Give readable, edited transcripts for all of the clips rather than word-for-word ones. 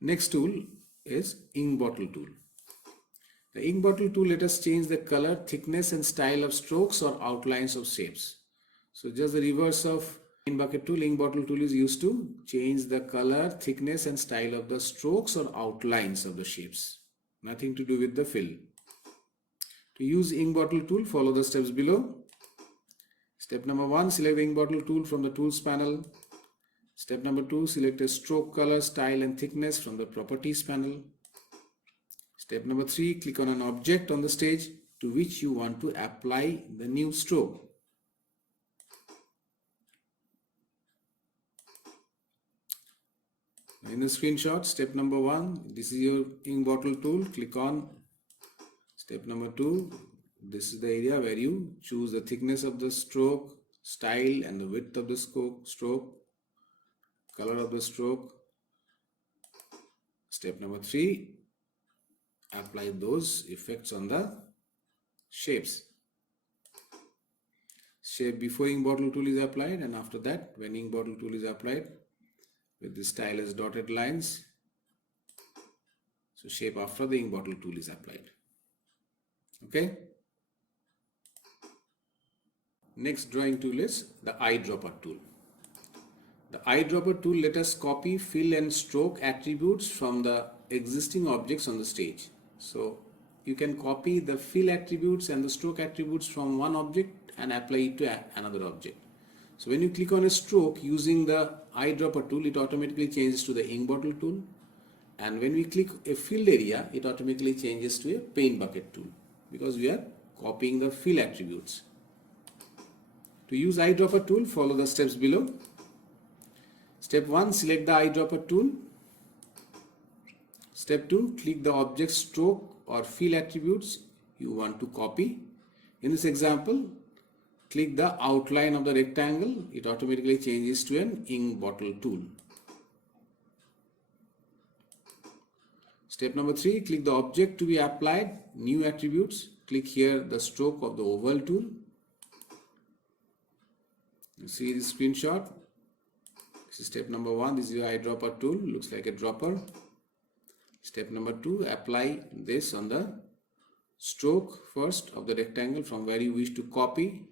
Next tool is ink bottle tool. The ink bottle tool let us change the color, thickness and style of strokes or outlines of shapes. So just the reverse of ink bucket tool, ink bottle tool is used to change the color, thickness and style of the strokes or outlines of the shapes. Nothing to do with the fill. To use ink bottle tool, follow the steps below. Step number 1, select the ink bottle tool from the tools panel. Step number 2, select a stroke color, style and thickness from the properties panel. Step number 3, click on an object on the stage to which you want to apply the new stroke. In the screenshot, step number 1, this is your ink bottle tool, click on. Step number 2, this is the area where you choose the thickness of the stroke, style and the width of the stroke, color of the stroke. Step number 3, apply those effects on the shapes. Shape before ink bottle tool is applied, and after that when ink bottle tool is applied with the style as dotted lines. So shape after the ink bottle tool is applied. Okay. Next drawing tool is the eyedropper tool. The eyedropper tool let us copy, fill and stroke attributes from the existing objects on the stage. So you can copy the fill attributes and the stroke attributes from one object and apply it to another object. So when you click on a stroke using the eyedropper tool, it automatically changes to the ink bottle tool. And when we click a filled area, it automatically changes to a paint bucket tool, because we are copying the fill attributes. To use eyedropper tool, follow the steps below. Step 1, select the eyedropper tool. Step 2, click the object stroke or fill attributes you want to copy. In this example, click the outline of the rectangle. It automatically changes to an ink bottle tool. Step number 3, click the object to be applied, new attributes. Click here the stroke of the oval tool. You see the screenshot. This is step number 1. This is your eyedropper tool. Looks like a dropper. Step number 2, apply this on the stroke first of the rectangle from where you wish to copy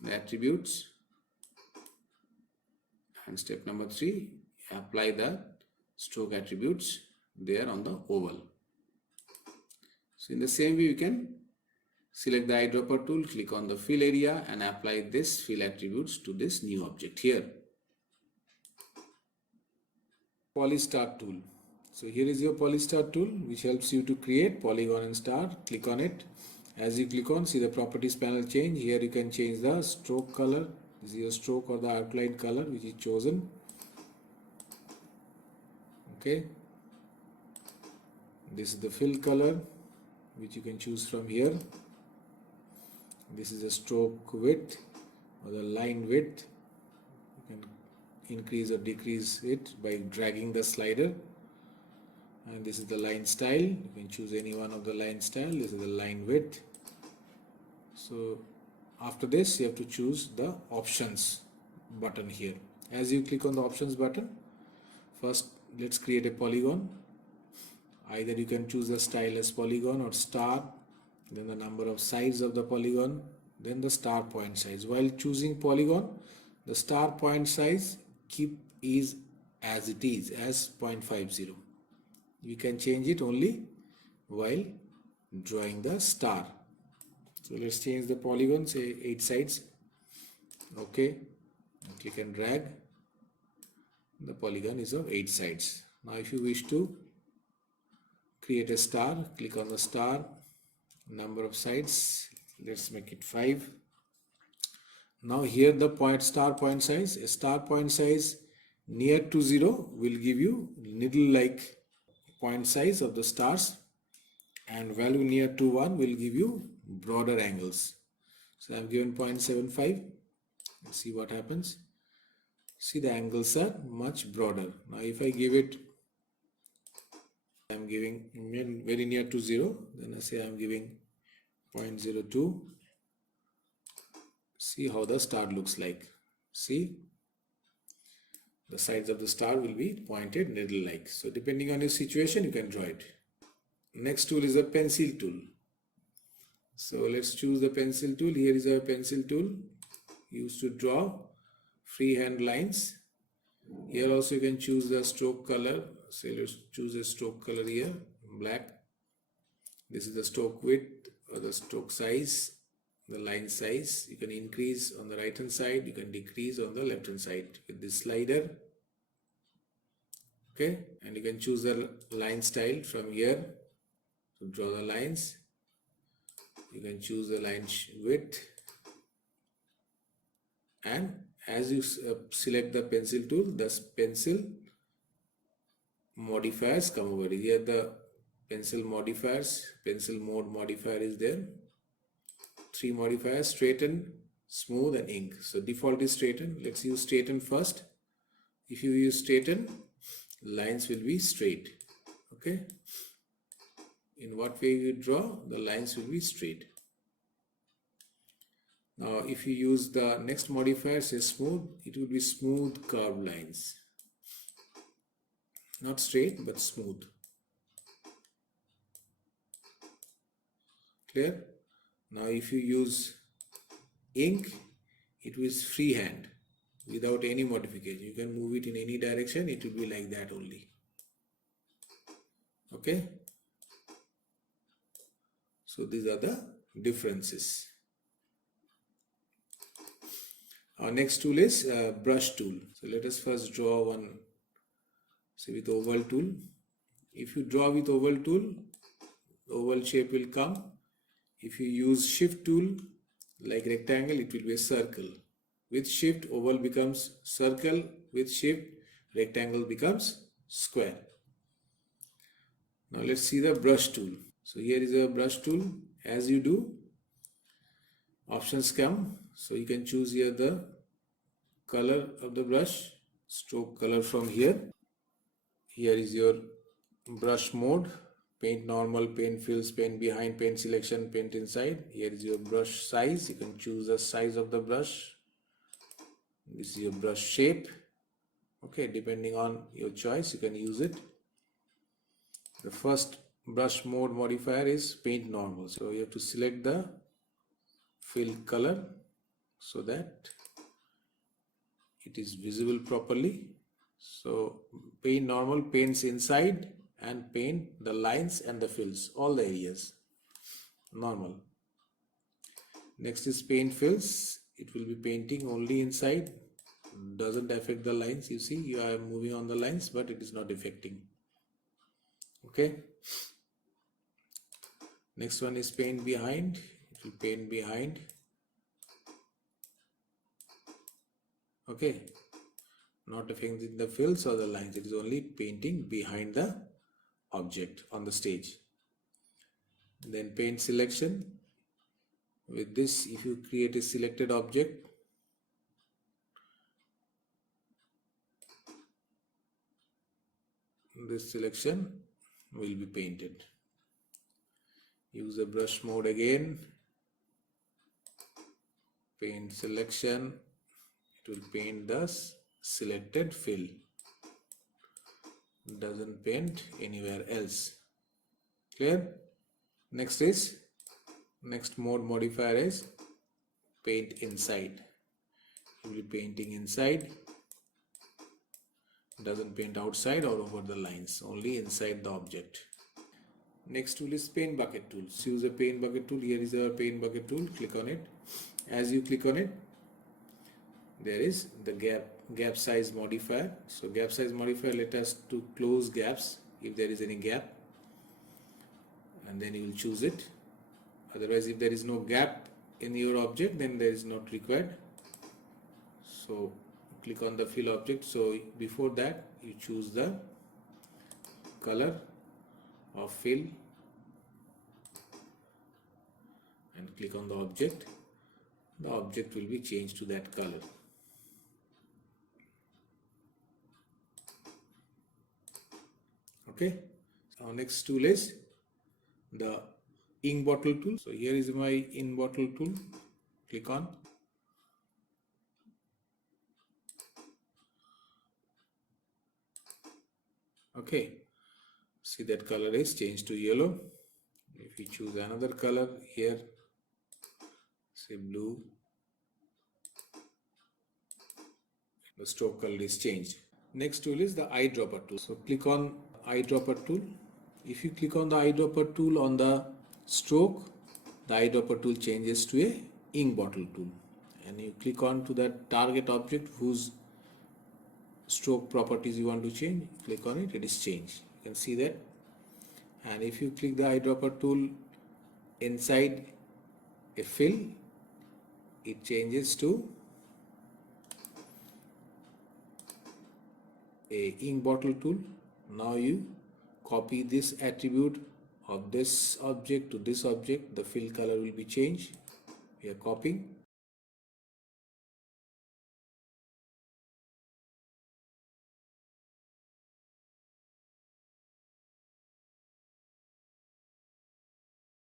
the attributes. And step number 3, apply the stroke attributes there on the oval. So in the same way, you can select the eyedropper tool, click on the fill area and apply this fill attributes to this new object here. Polystar tool. So here is your Polystar tool, which helps you to create polygon and star. Click on it. As you click on, see the properties panel change. Here you can change the stroke color. This is your stroke or the outline color which is chosen. Okay. This is the fill color which you can choose from here. This is the stroke width or the line width. You can increase or decrease it by dragging the slider. And this is the line style. You can choose any one of the line style. This is the line width. So after this, you have to choose the options button here. As you click on the options button, first let's create a polygon. Either you can choose the style as polygon or star, then the number of sides of the polygon, then the star point size. While choosing polygon, the star point size keep is as it is, as 0.50. You can change it only while drawing the star. So let's change the polygon, say 8 sides. Okay, click and drag. The polygon is of 8 sides. Now if you wish to create a star, click on the star, number of sides, let's make it 5. Now here the star point size, a star point size near to 0 will give you needle like point size of the stars, and value near to 1 will give you broader angles. So I have given 0.75. Let's see what happens. See, the angles are much broader. Now if I give it, I am giving very near to 0, then I say I am giving 0.02. See how the star looks like. See, the sides of the star will be pointed needle like. So depending on your situation, you can draw it. Next tool is a pencil tool. So let's choose the pencil tool. Here is our pencil tool used to draw freehand lines. Here also you can choose the stroke color. So let's choose a stroke color here, black. This is the stroke width or the stroke size, the line size. You can increase on the right hand side, you can decrease on the left hand side with this slider. Okay, and you can choose the line style from here to draw the lines. You can choose the line width, and as you select the pencil tool, the pencil modifiers come over here. The pencil modifiers, pencil mode modifier is there. 3 modifiers: straighten, smooth and ink. So default is straighten. Let's use straighten first. If you use straighten, lines will be straight. Okay, in what way you draw, the lines will be straight. Now if you use the next modifier, say smooth, it will be smooth curved lines, not straight but smooth. Clear? Now if you use ink, it is freehand without any modification. You can move it in any direction, it will be like that only. Okay, so these are the differences. Our next tool is brush tool. So let us first draw one, say with oval tool. If you draw with oval tool, the oval shape will come. If you use shift tool like rectangle, it will be a circle. With shift, oval becomes circle. With shift, rectangle becomes square. Now let's see the brush tool. So here is a brush tool. As you do, options come. So you can choose here the color of the brush, stroke color from here. Here is your brush mode: paint normal, paint fills, paint behind, paint selection, paint inside. Here is your brush size. You can choose the size of the brush. This is your brush shape. Okay, depending on your choice, you can use it. The first brush mode modifier is paint normal. So you have to select the fill color so that it is visible properly. So paint normal paints inside and paint the lines and the fills, all the areas. Normal. Next is paint fills. It will be painting only inside, doesn't affect the lines. You see, you are moving on the lines, but it is not affecting. Okay. Next one is paint behind. It will paint behind. Okay, not affecting the fills or the lines. It is only painting behind the object on the stage. Then paint selection. With this, if you create a selected object, this selection will be painted. Use the brush mode again. Paint selection. It will paint the selected fill. Doesn't paint anywhere else. Clear? Next mode modifier is paint inside. You will be painting inside. Doesn't paint outside or over the lines, only inside the object. Next tool is paint bucket tool. So use a paint bucket tool. Here is our paint bucket tool. Click on it. As you click on it, there is the gap size modifier. So gap size modifier let us to close gaps if there is any gap, and then you will choose it. Otherwise, if there is no gap in your object, then there is not required. So click on the fill object. So before that, you choose the color of fill and click on the object. The object will be changed to that color. Okay. Our next tool is the ink bottle tool. So here is my ink bottle tool. Click on. Okay, see that color is changed to yellow. If we choose another color here, say blue, the stroke color is changed. Next tool is the eyedropper tool. So click on eyedropper tool. If you click on the eyedropper tool on the stroke, the eyedropper tool changes to a ink bottle tool, and you click on to that target object whose stroke properties you want to change, click on it, it is changed. You can see that. And if you click the eyedropper tool inside a fill, it changes to a ink bottle tool. Now you copy this attribute of this object to this object, the fill color will be changed. We are copying.